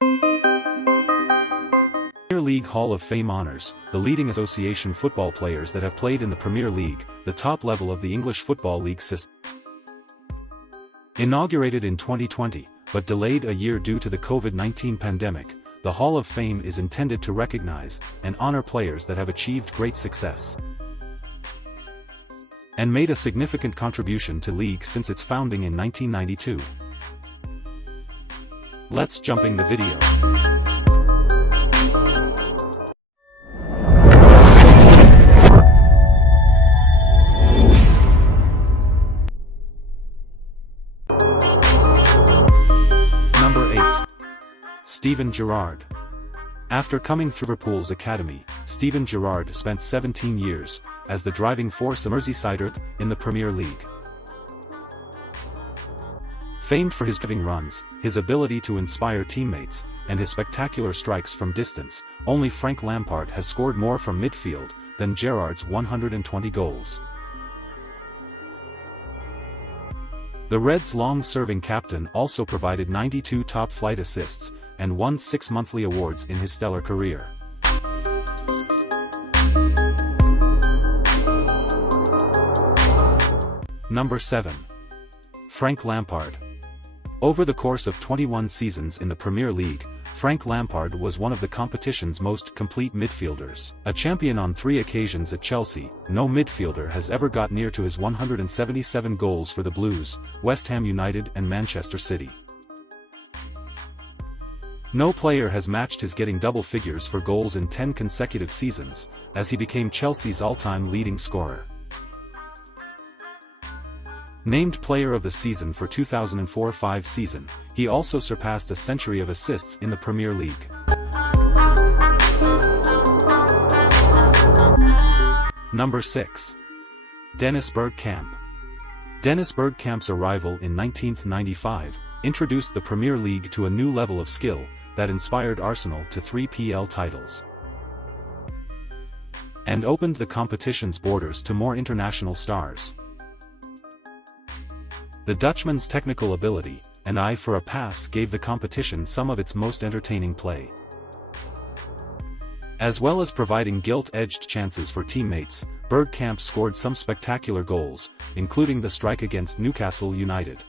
Premier League Hall of Fame honors, the leading association football players that have played in the Premier League, the top level of the English Football League system. Inaugurated in 2020, but delayed a year due to the COVID-19 pandemic, the Hall of Fame is intended to recognize and honor players that have achieved great success and made a significant contribution to the league since its founding in 1992. Let's jump in the video. Number 8. Steven Gerrard. After coming through Liverpool's academy, Steven Gerrard spent 17 years as the driving force of Merseyside in the Premier League. Famed for his driving runs, his ability to inspire teammates, and his spectacular strikes from distance, only Frank Lampard has scored more from midfield than Gerrard's 120 goals. The Reds' long-serving captain also provided 92 top-flight assists and won 6 monthly awards in his stellar career. Number 7. Frank Lampard. Over the course of 21 seasons in the Premier League, Frank Lampard was one of the competition's most complete midfielders. A champion on 3 occasions at Chelsea, no midfielder has ever got near to his 177 goals for the Blues, West Ham United and Manchester City. No player has matched his getting double figures for goals in 10 consecutive seasons, as he became Chelsea's all-time leading scorer. Named Player of the Season for 2004-05 season, he also surpassed a century of assists in the Premier League. Number 6. Dennis Bergkamp. Dennis Bergkamp's arrival in 1995 introduced the Premier League to a new level of skill that inspired Arsenal to 3 PL titles and opened the competition's borders to more international stars. The Dutchman's technical ability and eye for a pass gave the competition some of its most entertaining play. As well as providing gilt-edged chances for teammates, Bergkamp scored some spectacular goals, including the strike against Newcastle United,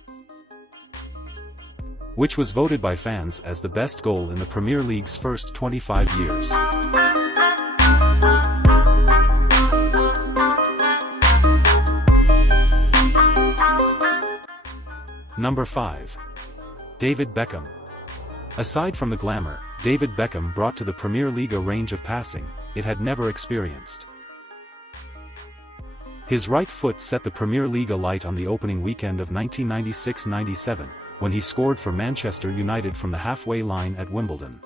which was voted by fans as the best goal in the Premier League's first 25 years. Number 5. David Beckham. Aside from the glamour, David Beckham brought to the Premier League a range of passing it had never experienced. His right foot set the Premier League alight on the opening weekend of 1996-97, when he scored for Manchester United from the halfway line at Wimbledon.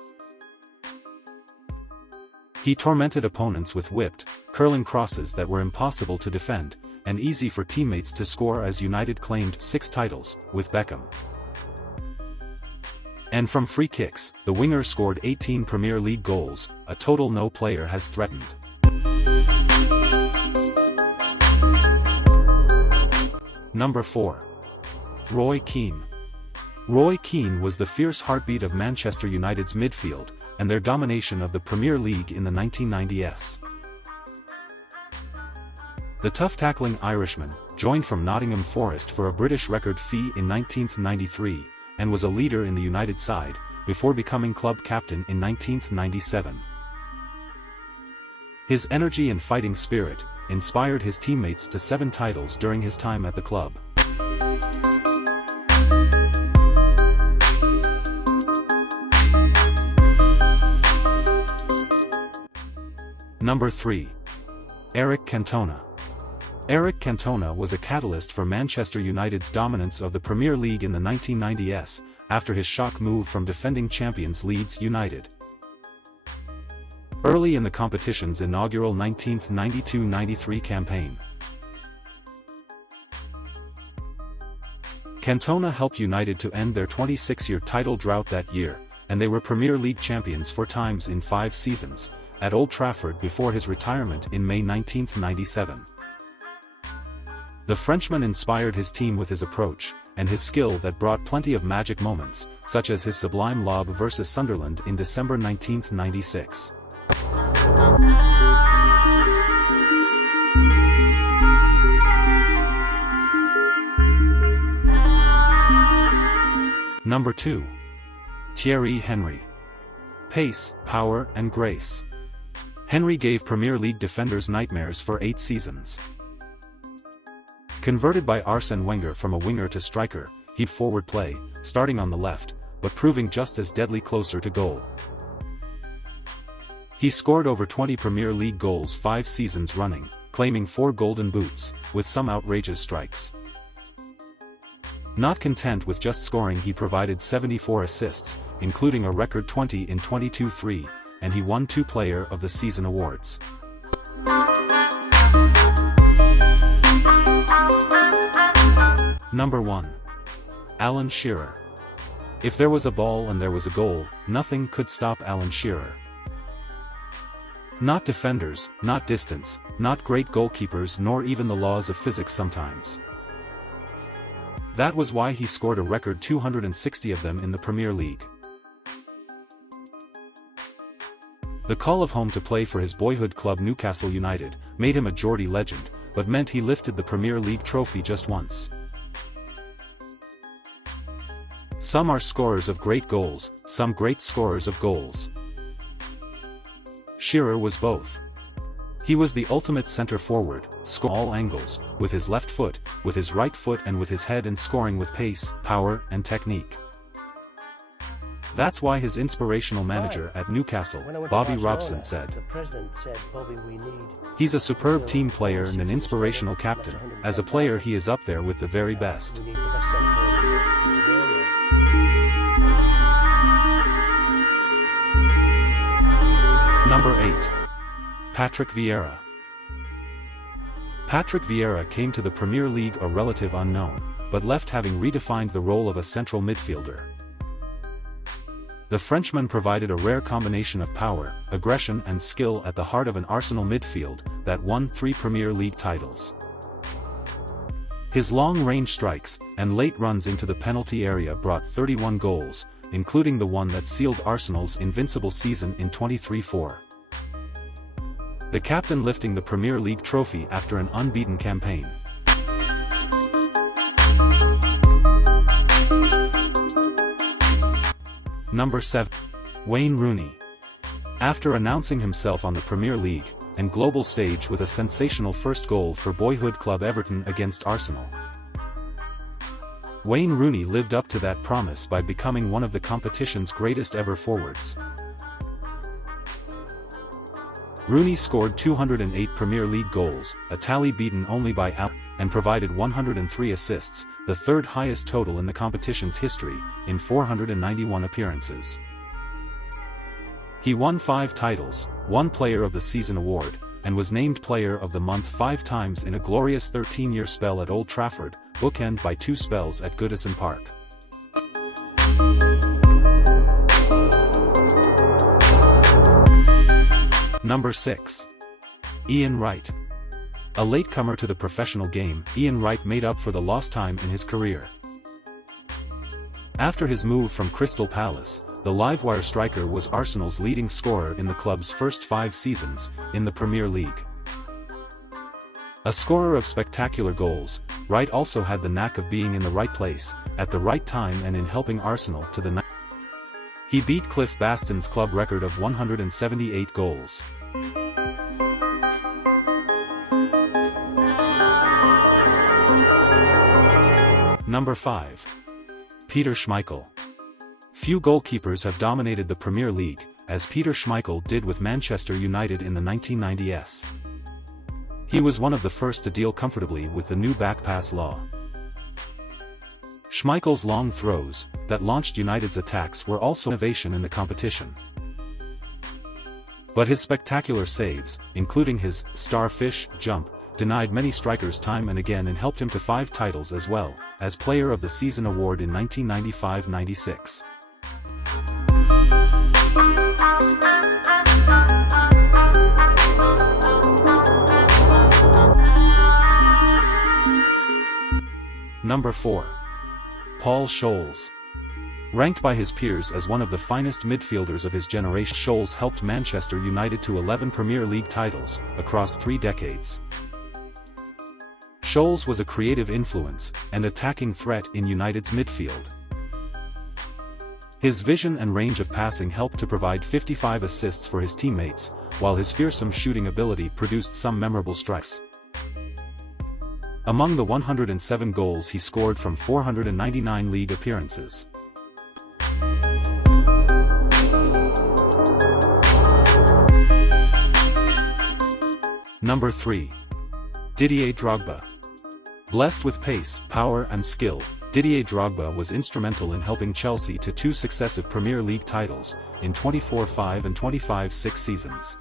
He tormented opponents with whipped, curling crosses that were impossible to defend, and easy for teammates to score as United claimed 6 titles with Beckham. And from free kicks, the winger scored 18 Premier League goals, a total no player has threatened. Number 4. Roy Keane. Roy Keane was the fierce heartbeat of Manchester United's midfield, and their domination of the Premier League in the 1990s. The tough-tackling Irishman joined from Nottingham Forest for a British record fee in 1993, and was a leader in the United side, before becoming club captain in 1997. His energy and fighting spirit inspired his teammates to 7 titles during his time at the club. Number 3. Eric Cantona. Eric Cantona was a catalyst for Manchester United's dominance of the Premier League in the 1990s, after his shock move from defending champions Leeds United. Early in the competition's inaugural 1992-93 campaign, Cantona helped United to end their 26-year title drought that year, and they were Premier League champions 4 times in 5 seasons, at Old Trafford before his retirement in May 1997. The Frenchman inspired his team with his approach, and his skill that brought plenty of magic moments, such as his sublime lob versus Sunderland in December 1996. Number 2. Thierry Henry. Pace, power, and grace. Henry gave Premier League defenders nightmares for 8 seasons. Converted by Arsene Wenger from a winger to striker, he'd forward play, starting on the left, but proving just as deadly closer to goal. He scored over 20 Premier League goals 5 seasons running, claiming 4 golden boots, with some outrageous strikes. Not content with just scoring, he provided 74 assists, including a record 20 in 22-3, and he won 2 Player of the Season awards. Number 1. Alan Shearer. If there was a ball and there was a goal, nothing could stop Alan Shearer. Not defenders, not distance, not great goalkeepers, nor even the laws of physics sometimes. That was why he scored a record 260 of them in the Premier League. The call of home to play for his boyhood club Newcastle United made him a Geordie legend, but meant he lifted the Premier League trophy just once. Some are scorers of great goals, some great scorers of goals. Shearer was both. He was the ultimate centre forward, scoring all angles, with his left foot, with his right foot and with his head, and scoring with pace, power, and technique. That's why his inspirational manager at Newcastle, Bobby Robson, said, "He's a superb team player and an inspirational captain. As a player he is up there with the very best." Number 8. Patrick Vieira. Patrick Vieira came to the Premier League a relative unknown, but left having redefined the role of a central midfielder. The Frenchman provided a rare combination of power, aggression and skill at the heart of an Arsenal midfield that won 3 Premier League titles. His long-range strikes and late runs into the penalty area brought 31 goals, including the one that sealed Arsenal's invincible season in 23-4. The captain lifting the Premier League trophy after an unbeaten campaign. Number 7. Wayne Rooney. After announcing himself on the Premier League and global stage with a sensational first goal for boyhood club Everton against Arsenal, Wayne Rooney lived up to that promise by becoming one of the competition's greatest ever forwards. Rooney scored 208 Premier League goals, a tally beaten only by Al, and provided 103 assists, the third highest total in the competition's history, in 491 appearances. He won 5 titles, 1 Player of the Season award, and was named Player of the Month 5 times in a glorious 13-year spell at Old Trafford, bookended by 2 spells at Goodison Park. Number 6. Ian Wright. A latecomer to the professional game, Ian Wright made up for the lost time in his career. After his move from Crystal Palace, the livewire striker was Arsenal's leading scorer in the club's first 5 seasons in the Premier League. A scorer of spectacular goals, Wright also had the knack of being in the right place, at the right time, and in helping Arsenal to the He beat Cliff Baston's club record of 178 goals. Number 5. Peter Schmeichel. Few goalkeepers have dominated the Premier League, as Peter Schmeichel did with Manchester United in the 1990s. He was one of the first to deal comfortably with the new back-pass law. Schmeichel's long throws, that launched United's attacks, were also innovation in the competition. But his spectacular saves, including his starfish jump, denied many strikers time and again and helped him to 5 titles as well as Player of the Season award in 1995-96. Number 4. Paul Scholes. Ranked by his peers as one of the finest midfielders of his generation, Scholes helped Manchester United to 11 Premier League titles, across 3 decades. Scholes was a creative influence and attacking threat in United's midfield. His vision and range of passing helped to provide 55 assists for his teammates, while his fearsome shooting ability produced some memorable strikes. Among the 107 goals he scored from 499 league appearances. Number 3. Didier Drogba. Blessed with pace, power and skill, Didier Drogba was instrumental in helping Chelsea to 2 successive Premier League titles, in 24-5 and 25-6 seasons.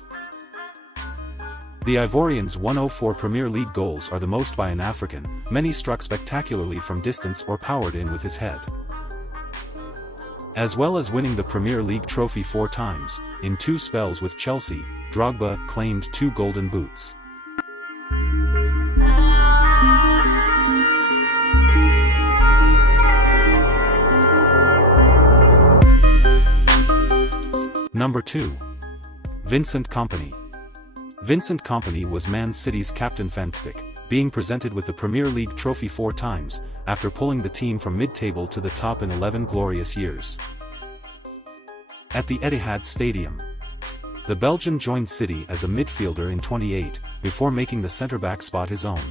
The Ivorian's 104 Premier League goals are the most by an African, many struck spectacularly from distance or powered in with his head. As well as winning the Premier League trophy 4 times, in 2 spells with Chelsea, Drogba claimed 2 Golden Boots. Number 2. Vincent Kompany. Vincent Kompany was Man City's captain, fantastic, being presented with the Premier League trophy 4 times, after pulling the team from mid-table to the top in 11 glorious years. At the Etihad Stadium, the Belgian joined City as a midfielder in 28, before making the centre-back spot his own.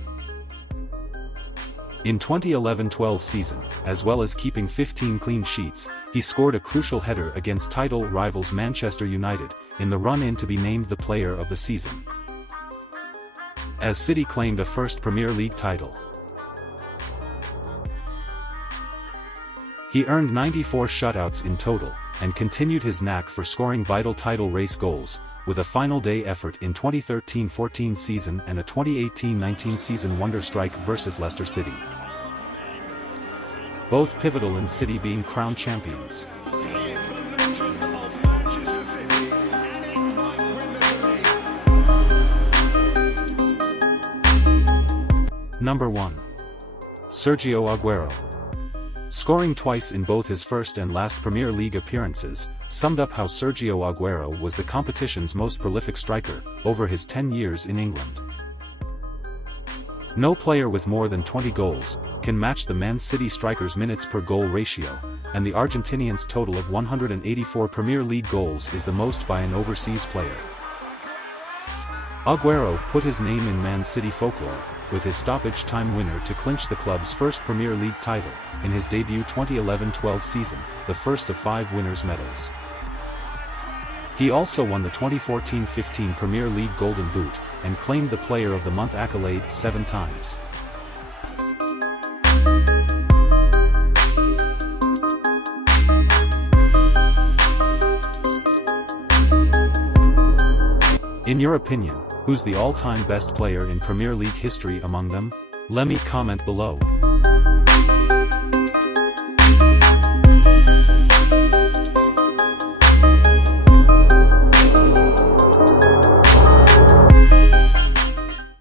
In 2011-12 season, as well as keeping 15 clean sheets, he scored a crucial header against title rivals Manchester United, in the run-in to be named the player of the season. As City claimed a first Premier League title. He earned 94 shutouts in total, and continued his knack for scoring vital title race goals, with a final day effort in 2013-14 season and a 2018-19 season wonder strike versus Leicester City. Both pivotal in City being crowned champions. Number 1. Sergio Aguero. Scoring twice in both his first and last Premier League appearances, summed up how Sergio Aguero was the competition's most prolific striker, over his 10 years in England. No player with more than 20 goals can match the Man City striker's minutes per goal ratio, and the Argentinian's total of 184 Premier League goals is the most by an overseas player. Aguero put his name in Man City folklore, with his stoppage time winner to clinch the club's first Premier League title, in his debut 2011-12 season, the first of 5 winners' medals. He also won the 2014-15 Premier League Golden Boot, and claimed the Player of the Month accolade 7 times. In your opinion, who's the all-time best player in Premier League history among them? Let me comment below.